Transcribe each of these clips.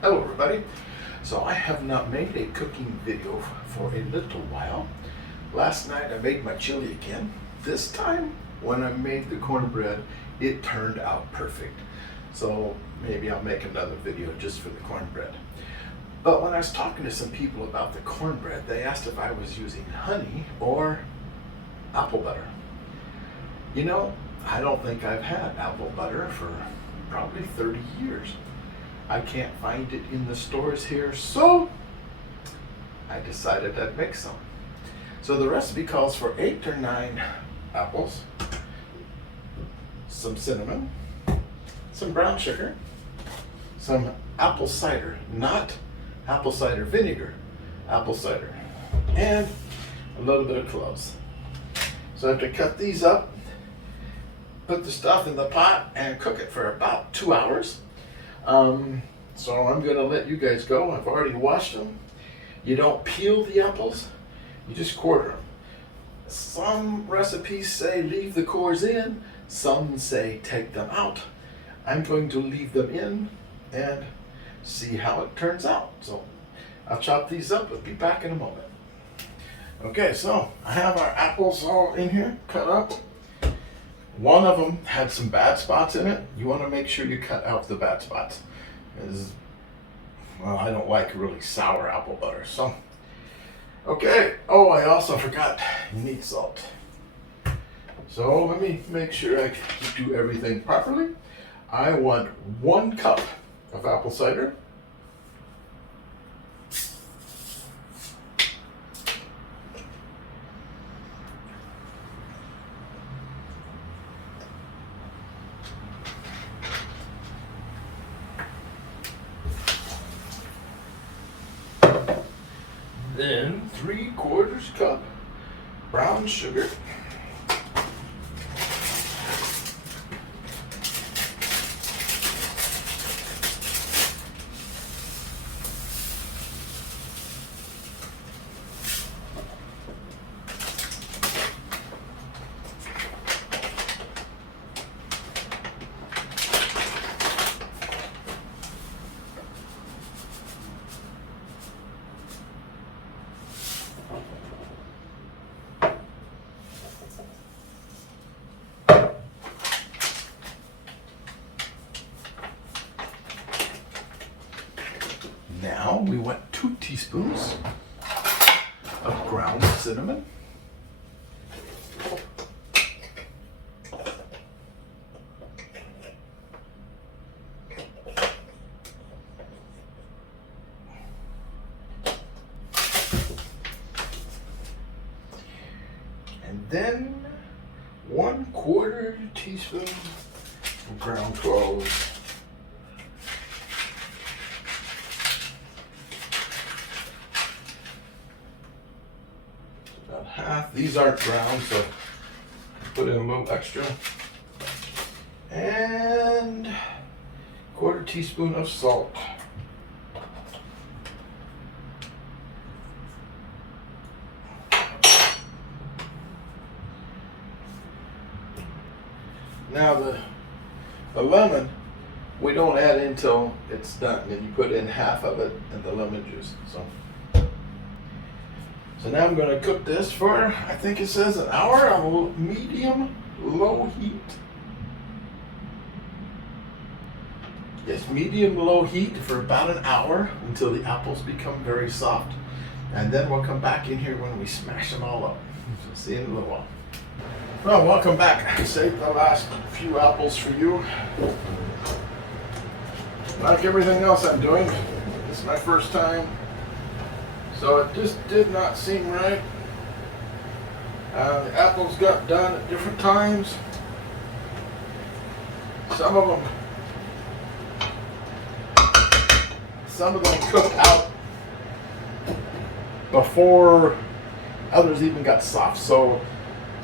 Hello everybody. So I have not made a cooking video for a little while. Last night I made my chili again. This time when I made the cornbread, it turned out perfect. So maybe I'll make another video just for the cornbread. But when I was talking to some people about the cornbread, they asked if I was using honey or apple butter. You know, I don't think I've had apple butter for probably 30 years. I can't find it in the stores here, so I decided I'd make some. So the recipe calls for 8 or 9 apples, some cinnamon, some brown sugar, some apple cider, not apple cider vinegar, apple cider, and a little bit of cloves. So I have to cut these up, put the stuff in the pot, and cook it for about 2 hours. So I'm going to let you guys go. I've already washed them. You don't peel the apples, you just quarter them. Some recipes say leave the cores in, some say take them out. I'm going to leave them in and see how it turns out. So I'll chop these up. I'll be back in a moment. Okay, so I have our apples all in here, cut up. One of them had some bad spots in it. You want to make sure you cut out the bad spots. Well, I don't like really sour apple butter. So, okay. Oh, I also forgot you need salt. So let me make sure I do everything properly. I want 1 cup of apple cider. Then 3/4 cup brown sugar. Now we want 2 teaspoons of ground cinnamon. And then 1/4 teaspoon of ground cloves. About half. These aren't ground, so put in a little extra. And 1/4 teaspoon of salt. Now the lemon, we don't add in until it's done. Then you put in half of it and the lemon juice. So now I'm going to cook this for, I think it says an hour on medium low heat. Yes, medium low heat for about an hour until the apples become very soft. And then we'll come back in here when we smash them all up. So see you in a little while. Well, welcome back. I saved the last few apples for you. Like everything else I'm doing, this is my first time. So it just did not seem right. The apples got done at different times. Some of them cooked out before others even got soft. So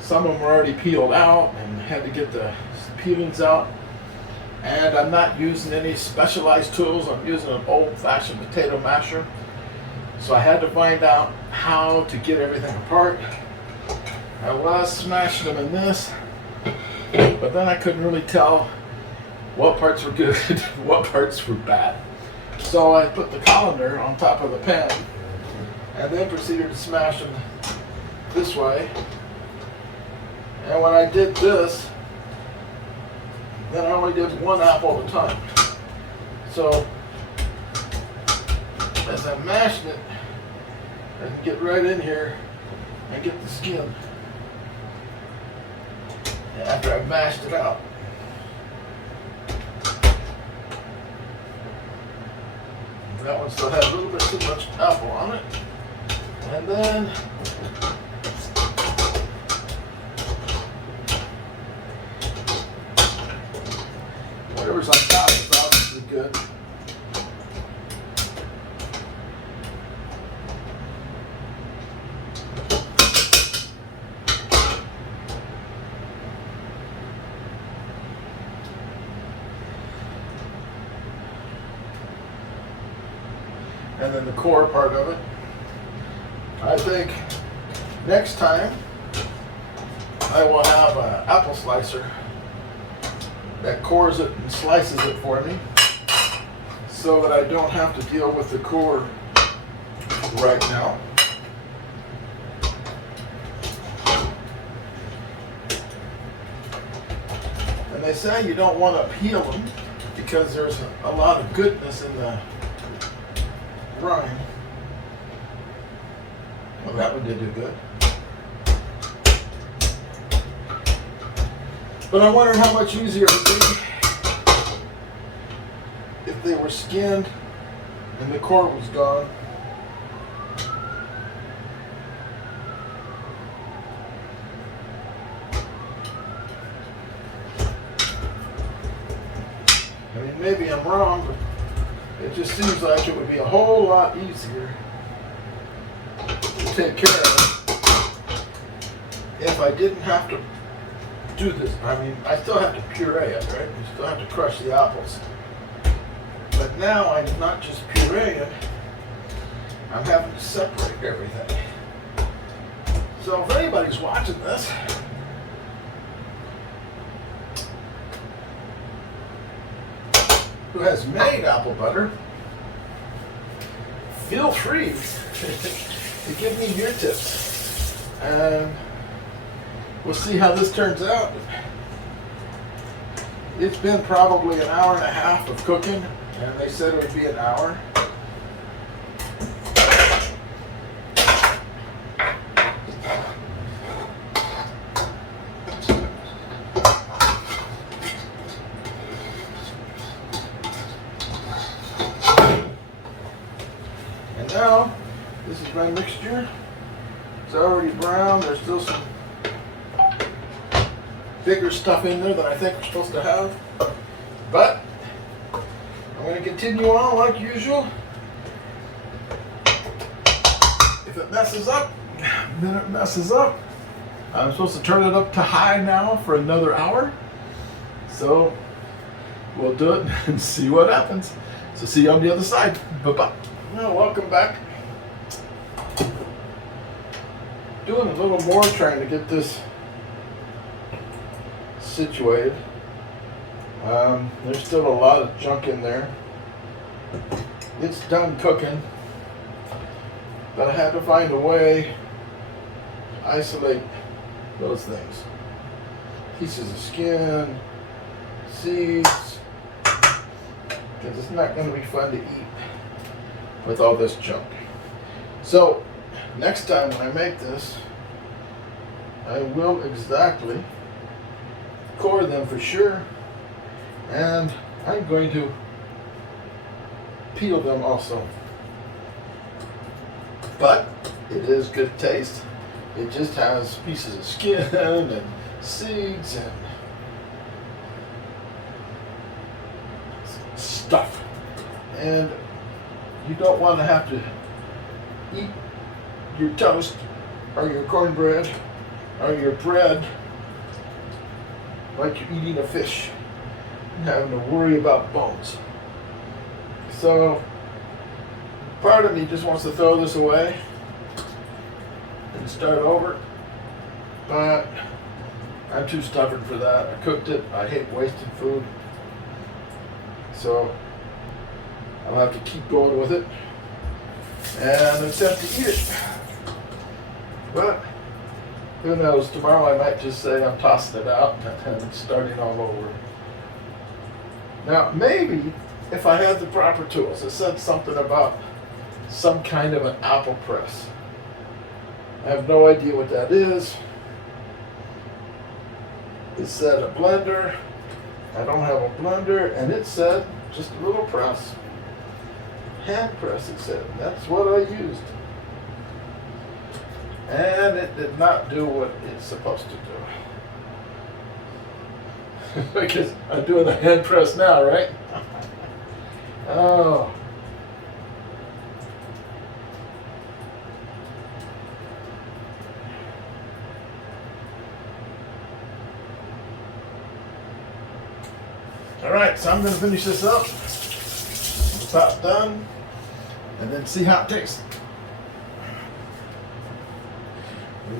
some of them were already peeled out and had to get the peelings out. And I'm not using any specialized tools. I'm using an old-fashioned potato masher. So I had to find out how to get everything apart. I was smashing them in this, but then I couldn't really tell what parts were good, what parts were bad. So I put the colander on top of the pan and then proceeded to smash them this way. And when I did this, then I only did one apple at a time. So as I'm mashing it, I can get right in here and get the skin after I've mashed it out. That one still had a little bit too much apple on it. And then whatever's on top is obviously good. And then the core part of it. I think next time I will have an apple slicer that cores it and slices it for me so that I don't have to deal with the core right now. And they say you don't want to peel them because there's a lot of goodness in the rind. Well, that one did do good. But I wonder how much easier it would be if they were skinned and the core was gone. I mean, maybe I'm wrong, but it just seems like it would be a whole lot easier to take care of it if I didn't have to do this. I mean, I still have to puree it, right? You still have to crush the apples. But now I'm not just pureeing it, I'm having to separate everything. So if anybody's watching this, who has made apple butter, feel free to give me your tips. And we'll see how this turns out. It's been probably an hour and a half of cooking, and they said it would be an hour. And now, this is my mixture. It's already brown. There's still some bigger stuff in there than I think we're supposed to have. But I'm going to continue on like usual. If it messes up, then it messes up. I'm supposed to turn it up to high now for another hour. So we'll do it and see what happens. So see you on the other side. Bye-bye. Well, welcome back. Doing a little more trying to get this situated. There's still a lot of junk in there. It's done cooking, but I had to find a way to isolate those things. Pieces of skin, seeds, because it's not going to be fun to eat with all this junk. So next time when I make this, I will exactly core them for sure, and I'm going to peel them also. But it is good taste. It just has pieces of skin and seeds and stuff, and you don't want to have to eat your toast or your cornbread or your bread like you're eating a fish and having to worry about bones. So part of me just wants to throw this away and start over, but I'm too stubborn for that. I cooked it. I hate wasting food. So I I'll have to keep going with it and attempt to eat it. But who knows? Tomorrow I might just say I'm tossing it out and starting all over. Now, maybe if I had the proper tools, it said something about some kind of an apple press. I have no idea what that is. It said a blender. I don't have a blender, and it said just a little press. Hand press, it said. That's what I used. And it did not do what it's supposed to do. Because I'm doing a hand press now, right? Oh. All right, so I'm going to finish this up. About done. And then see how it tastes.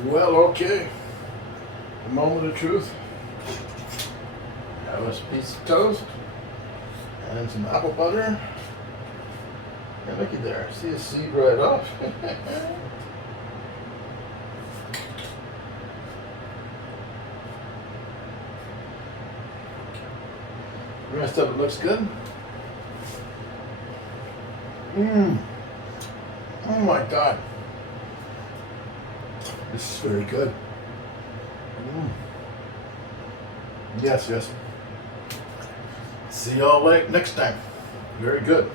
Well, okay. The moment of truth. Have a piece of toast and some apple butter. And looky there, see a seed right off. The rest of it looks good. Oh my God. This is very good. Yes, yes. See y'all next time. Very good.